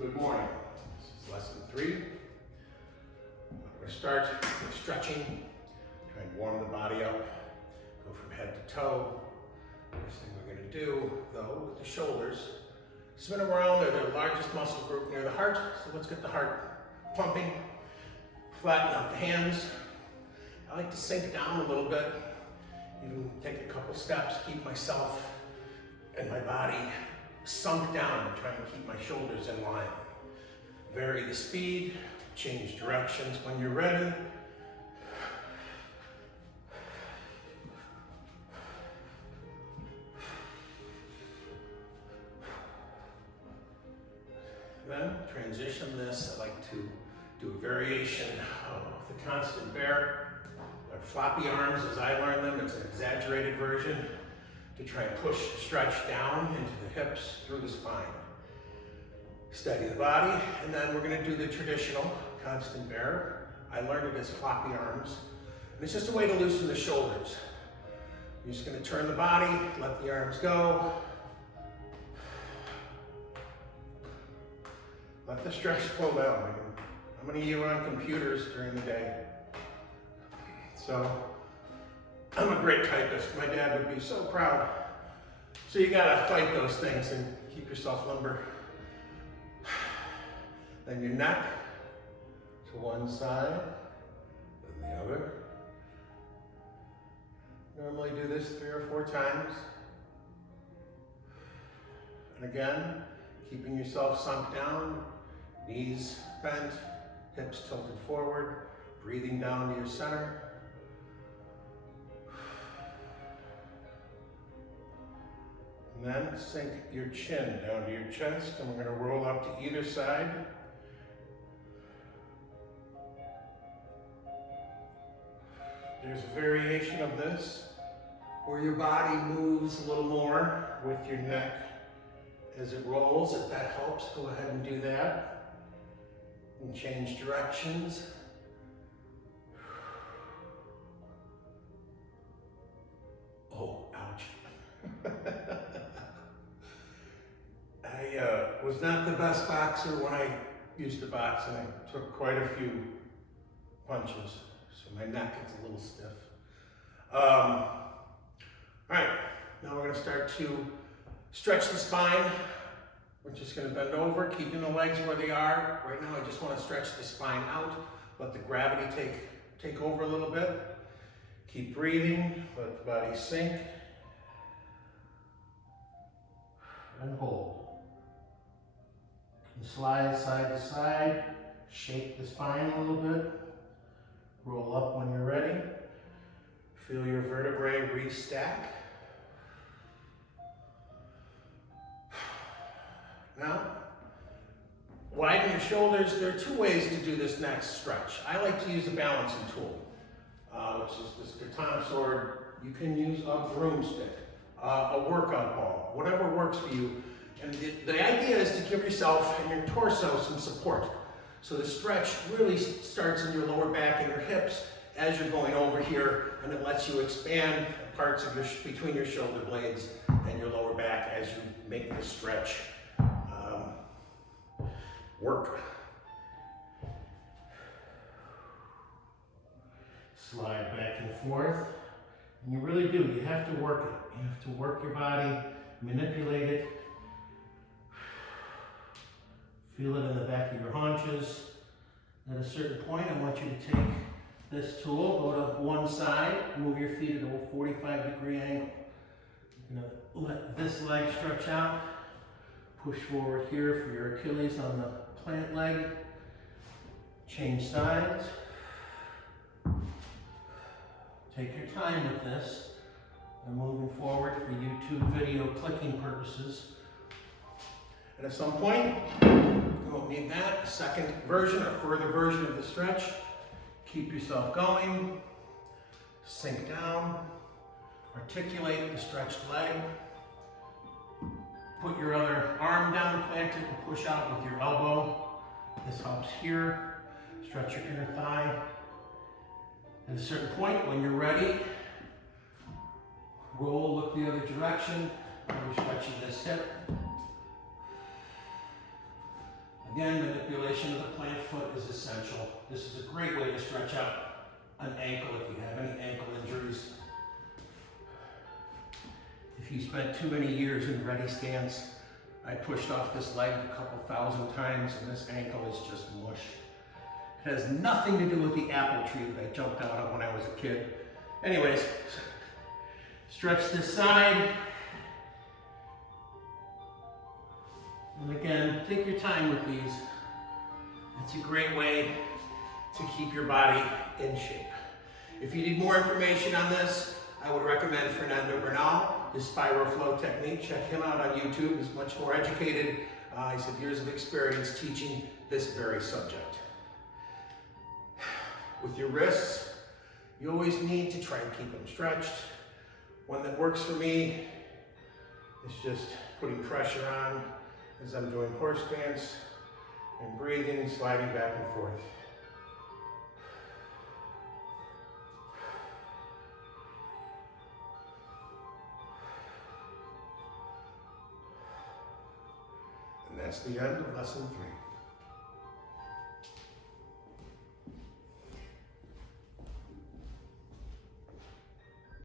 Good morning. This is lesson 3. We're going to start with stretching, try and warm the body up, go from head to toe. First thing we're going to do, though, with the shoulders, spin around. They're the largest muscle group near the heart, so let's get the heart pumping. Flatten out the hands. I like to sink down a little bit, even take a couple steps, keep myself and my body sunk down and try and keep my shoulders in line. Vary the speed, change directions when you're ready. Then transition this. I like to do a variation of the constant bear, or floppy arms as I learned them. It's an exaggerated version to try and push, stretch down into the hips through the spine. Steady the body, and then we're going to do the traditional constant bear. I learned it as floppy arms, and it's just a way to loosen the shoulders. You're just going to turn the body, let the arms go. Let the stretch flow down. How many of you are on computers during the day? So, I'm a great typist. My dad would be so proud. So you gotta fight those things and keep yourself limber. Then your neck to one side, then the other. Normally do this 3 or 4 times. And again, keeping yourself sunk down, knees bent, hips tilted forward, breathing down to your center. And then sink your chin down to your chest, and we're going to roll up to either side. There's a variation of this where your body moves a little more with your neck as it rolls. If that helps, go ahead and do that. And change directions. Oh, ouch. I was not the best boxer when I used to box, and I took quite a few punches, so my neck is a little stiff. All right, now we're going to start to stretch the spine. We're just going to bend over, keeping the legs where they are. Right now I just want to stretch the spine out, let the gravity take over a little bit. Keep breathing, let the body sink. And hold. And slide side to side, shake the spine a little bit. Roll up when you're ready. Feel your vertebrae restack. Now, widen your shoulders. There are 2 ways to do this next stretch. I like to use a balancing tool, which is this katana sword. You can use a broomstick, a workout ball, whatever works for you. And the idea is to give yourself and your torso some support. So the stretch really starts in your lower back and your hips as you're going over here, and it lets you expand parts of between your shoulder blades and your lower back as you make the stretch work. Slide back and forth. And you really do, you have to work it. You have to work your body, manipulate it. Feel it in the back of your haunches. At a certain point, I want you to take this tool, go to one side, move your feet at a 45-degree angle. You're going to let this leg stretch out. Push forward here for your Achilles on the plant leg. Change sides. Take your time with this. I'm moving forward for YouTube video clicking purposes. And at some point, you won't need that. Second version or further version of the stretch. Keep yourself going. Sink down. Articulate the stretched leg. Put your other arm down, plant it, and push out with your elbow. This helps here. Stretch your inner thigh. At a certain point, when you're ready, roll, look the other direction. You're stretching this hip. Again, manipulation of the plant foot is essential. This is a great way to stretch out an ankle if you have any ankle injuries. If you spent too many years in ready stance, I pushed off this leg a couple thousand times and this ankle is just mush. It has nothing to do with the apple tree that I jumped out of when I was a kid. Anyways, stretch this side. And again, take your time with these. It's a great way to keep your body in shape. If you need more information on this, I would recommend Fernando Bernal, his SpiroFlow technique. Check him out on YouTube. He's much more educated. He's had years of experience teaching this very subject. With your wrists, you always need to try and keep them stretched. One that works for me is just putting pressure on as I'm doing horse stance and breathing and sliding back and forth. And that's the end of lesson 3.